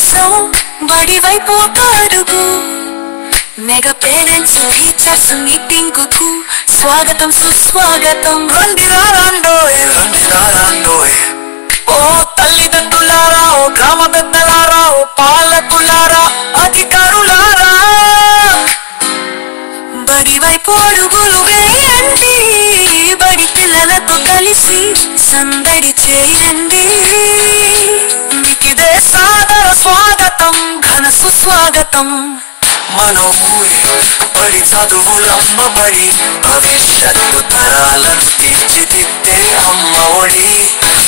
కోసం బడి వైపు ఒక అడుగు. మెగా పేరెంట్స్ టీచర్స్ మీటింగ్ కు స్వాగతం సుస్వాగతం. రండిరా రాండోయ్, రండిరా రాండోయ్. ఓ తల్లిదండ్రులారా, ఓ గ్రామ పెద్దలారా, ఓ పాలకులారా, అధికారులారా, బడి వైపు అడుగులు వేయండి. బడి పిల్లలతో కలిసి సందడి చేయండి. మీకిదే సాదర స్వాగతం, ఘన సుస్వాగతం. మన ఊరి బడి చదువులమ్మ బడి, భవిష్యత్తు తరాలను తీర్చిదిద్దే అమ్మ ఒడి.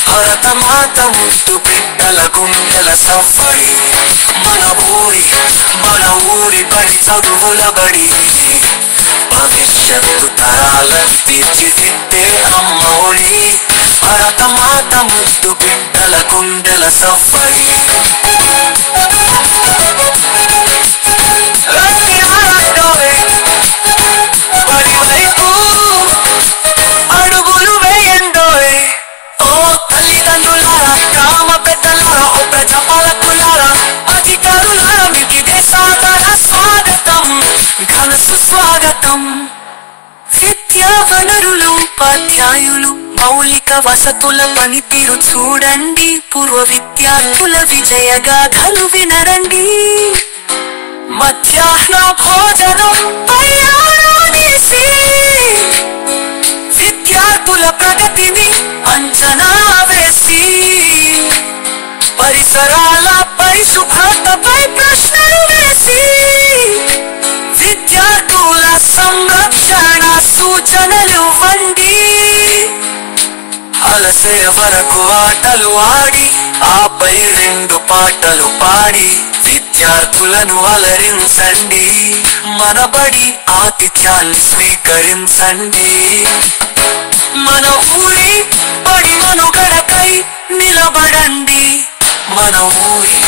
భరత మాత ముద్దు బిడ్డల గుండెల సవ్వడి. మన ఊరి బడి చదువుల బడి, భవిష్యత్తు తరాలను తీర్చిదిద్దే అమ్మ ఒడి. భరత మాత ముద్దు బిడ్డల గుండెల సవ్వడి. బడి వైపు అడుగులు వేయండోయ్. ఓ తల్లిదండ్రులారా, గ్రామ పెద్దలారా, ఓ ప్రజాపాలకులారా, అధికారులారా, మీకిదే సాదర స్వాగతం, ఘన సుస్వాగతం. విద్యా వనరులు, ఉపాధ్యాయులు, మౌలిక వసతుల పనితీరు చూడండి. పూర్వ విద్యార్థుల విజయ గాథలు వినరండి. మధ్యాహ్న భోజనం తయారుచేసి విద్యార్థుల ప్రగతిని అంచనా వేసి, పరిసరాల పరిశుభ్రతపై ప్రశ్నలు వేసి, విద్యార్థుల సంరక్షణ సూచనలు ఇవ్వండి. అలసే వరకు ఆటలు ఆడి, ఆపై 2 పాటలు పాడి విద్యార్థులను అలరించండి. మన బడి ఆతిథ్యాన్ని స్వీకరించండి. మన ఊరి బడి మనుగడకై నిలబడండి. మన ఊరి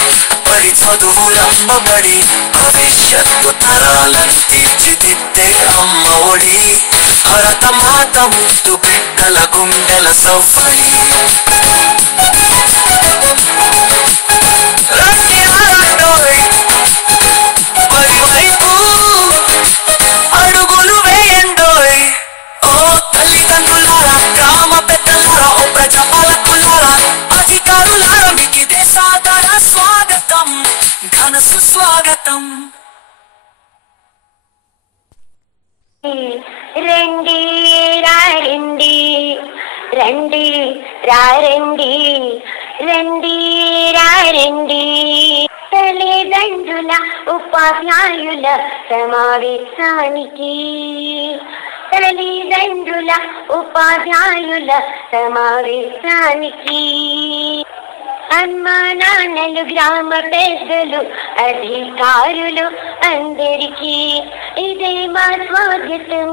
బడి చదువులమ్మ బడి, భవిష్యత్తు తరాలను తీర్చిదిద్దే అమ్మ ఒడి. భరత మాత ముద్దు బిడ్డల గుండెల సవ్వడి. బడి వైపు అడుగులు వేయండోయ్. ఓ తల్లిదండ్రులారా, గ్రామ పెద్దలారా, ఓ ప్రజాపాలకులారా, అధికారులారా, మీకిదే సాదర స్వాగతం, ఘన సుస్వాగతం. రండి రండి రండి రండి రండి రండి. తల్లిదండ్రుల ఉపాధ్యాయుల సమావేశానికి, తల్లిదండ్రుల ఉపాధ్యాయుల సమావేశానికి, అమ్మా నాన్నలు, గ్రామ పెద్దలు, అధికారులు అందరికీ ఇదే మా స్వాగతం,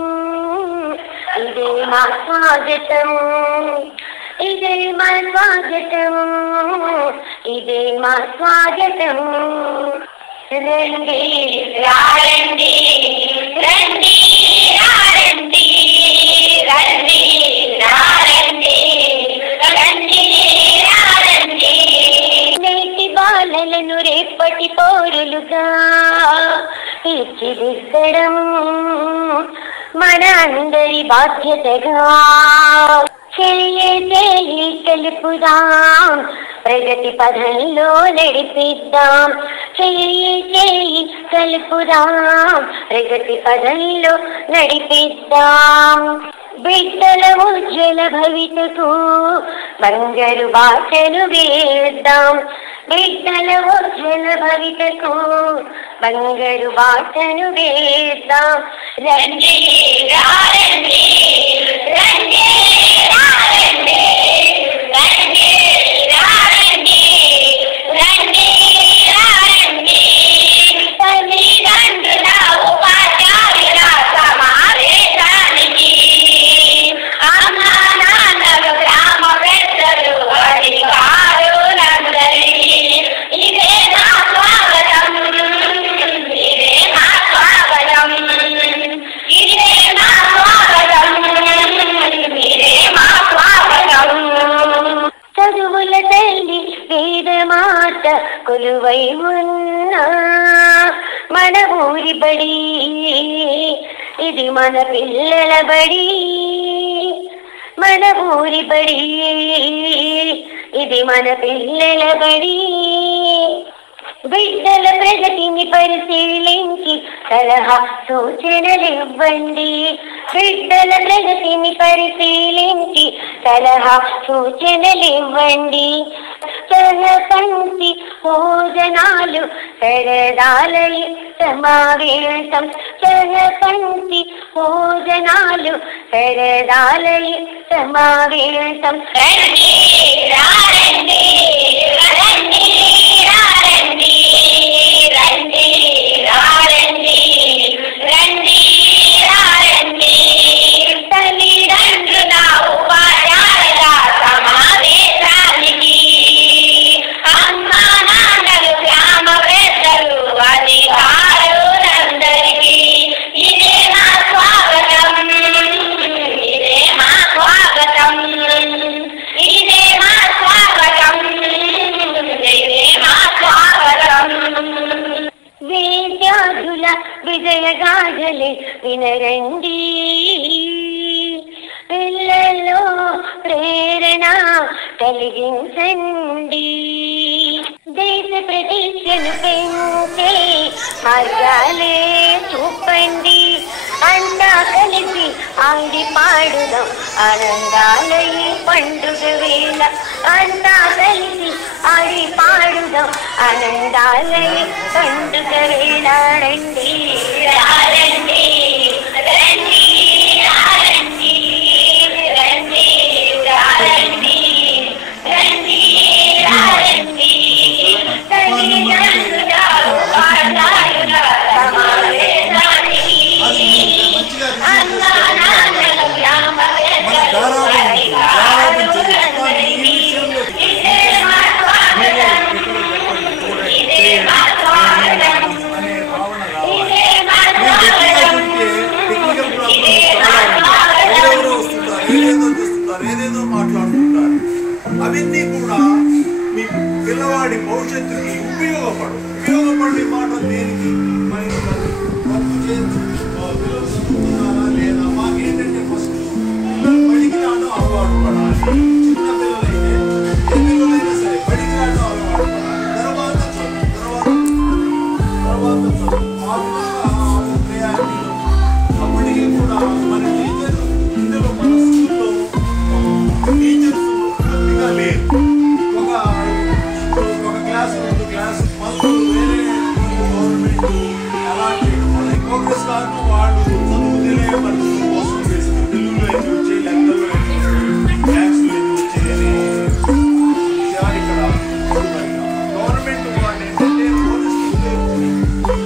ఇదే మా స్వాగతం, ఇదే మా స్వాగతం, ఇదే మా స్వాగతం. రండి రండి రండి రండి రండి రండి రండి రండి. నేటి బాలలను రేపటి పౌరులుగా తీర్చిదిద్దడం మన అందరి బాధ్యతగా. చేయి కలుపుదాం, ప్రగతి పదంలో నడిపిద్దాం. చేయి కలుపుదాం, ప్రగతి పదంలో నడిపిద్దాం. బిడ్డల ఉజ్వల భవితకు బంగారు బాటను వేద్దాం. బిడ్డల ఉజ్వల భవితకు బంగారు బాటను వేద్దాం. రండి రండి రండి రండి రండి రండి రండి రండి. తల్లిదండ్రుల ఉపాధ్యాయుల సమావేశానికి, అమ్మా నాన్నలు, గ్రామ పెద్దలు, అధికారులందరికీ ఇదే నా స్వాగతం, ఇదే నా స్వాగతం, ఇదే నా స్వాగతం, కొలువై ఉన్న మన ఊరి బడి, ఇది మన పిల్లల బడి, మన ఊరి బడి, ఇది మన పిల్లల బడి. బిడ్డల ప్రగతిని పరిశీలించి సలహా సూచనలివ్వండి, బిడ్డల ప్రగతిని పరిశీలించి సలహా సూచనలివ్వండి. సహపంక్తి భోజనాలు సరదాలయ సమావేశం, సహపంక్తి భోజనాలు సరదాలయ సమావేశం. రండి రండి రండి రండి రండి రండి రండి రండి. తల్లిదండ్రుల ఉపాధ్యాయుల సమావేశానికి అమ్మా నాన్నలు గ్రామ పెద్దలు అధికారులందరికీ ఇదే మా స్వాగతం, ఇదే మా స్వాగతం, ఇదే మా స్వాగతం, ఇదే మా స్వాగతం. విద్యార్థుల విజయగాథలే వినరండి, పిల్లల్లో ప్రేరణ కలిగించండి. దేశ ప్రతిష్టను పెంచే మార్గాలే చూపండి, అంతా కలిసి ఆడి పాడుదాం ఆనందాలయ పండుగ వేళ, అంతా కలిసి ఆడి పాడుదాం ఆనందాలయ పండుగ వేళ. రండి రండి రండి రండి రండి రండి రండి రండి. తల్లిదండ్రుల ఉపాధ్యాయుల సమావేశానికి అమ్మా నాన్నల గ్రామ పెద్దలు అధికారులందరికీ ఇదే మా స్వాగతం, ఇదే మా స్వాగతం, ఇదే మా స్వాగతం, ఇదే మా స్వాగతం. ఏదేదో మాట్లాడుతుంటారు. అవన్నీ కూడా మీ పిల్లవాడి భవిష్యత్తుకి ఉపయోగపడే మాటలు దేనికి మరి తప్పు చేయొచ్చు. పిల్లలు చదువుతున్నారా లేదా, మాకేంటంటే ఫస్ట్ పిల్లలు బడికి రావడం అలవాటు పడాలి. చిన్న పిల్లలైతే ఏ పిల్లలైనా సరే బడికి రావడం అలవాటు పడాలి. తర్వాత చదువు ఆ విధంగా ప్రయారిటీలు. అప్పటికీ కూడా మన టీచర్ ఇందులో మన స్కూల్లో టీచర్స్ పూర్తిగా లేరు. ఒక క్లాసు 2 క్లాసు మళ్ళీ వేరే గవర్నమెంట్ అలాంటి వాళ్ళ ప్రోగ్రెస్ కాదు. వాళ్ళు చదువు తెలియ పరిస్థితి కోసం చేసింది. తెలుగులో ఎందుకు వచ్చే, లెక్కల్లో ఎందుకు వచ్చే, మ్యాథ్స్లో ఎందుకు వచ్చేది అని ఇక్కడ గవర్నమెంట్ వాళ్ళు ఏంటంటే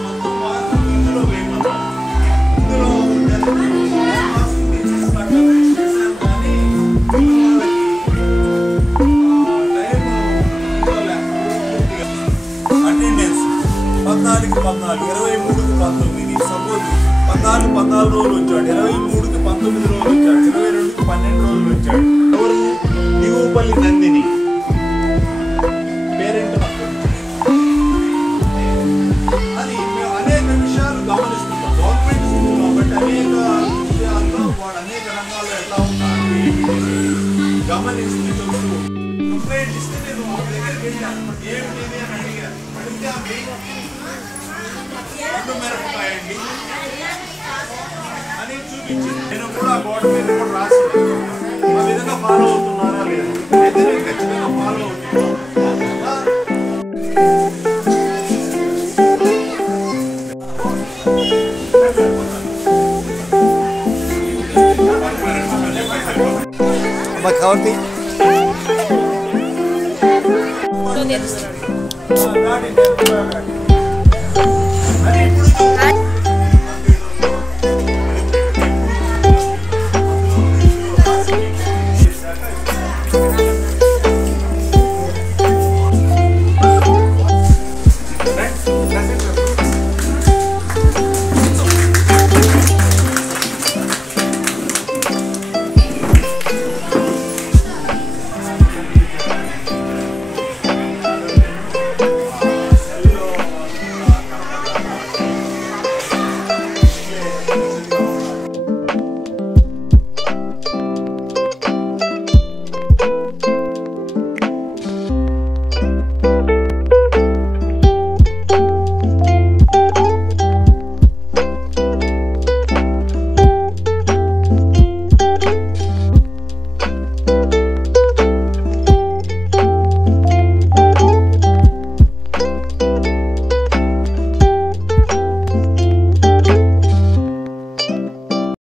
మొత్తం మార్కులు ఇందులో వేయమన్నారు. ఇందులో చేశాను కానీ అటెండెన్స్ 14కి 14, 23కి 19. సపోజ్ 14 రోజులు వచ్చాడు, 23కి 19 రోజులు వచ్చాడు, 22కి 12 రోజులు వచ్చాడు. ఎవరు? దిగువపల్లి నందిని పేరెంట్ అని మేము అనేక విషయాలు గమనిస్తున్నాం. గవర్నమెంట్ స్కూల్ కాబట్టి అనేక విషయాల్లో వాడు అనేక రంగాల్లో ఎట్లా ఉన్నాడు గమనిస్తూ చెబుతూ కంప్లైంట్ ఇస్తే నేను ఒక దగ్గరికి వెళ్ళాను. ఏమిటి అని అడిగాను. అడిగితే రెండు మిరపకాయండి అని చూపించింది. నేను కూడా బోర్డు మీద కూడా రాసింది. ఆ విధంగా ఫాలో అవుతున్నారా లేదా అయితే నేను ఖచ్చితంగా ఫాలో అవుతున్నాను. Makauti. Not in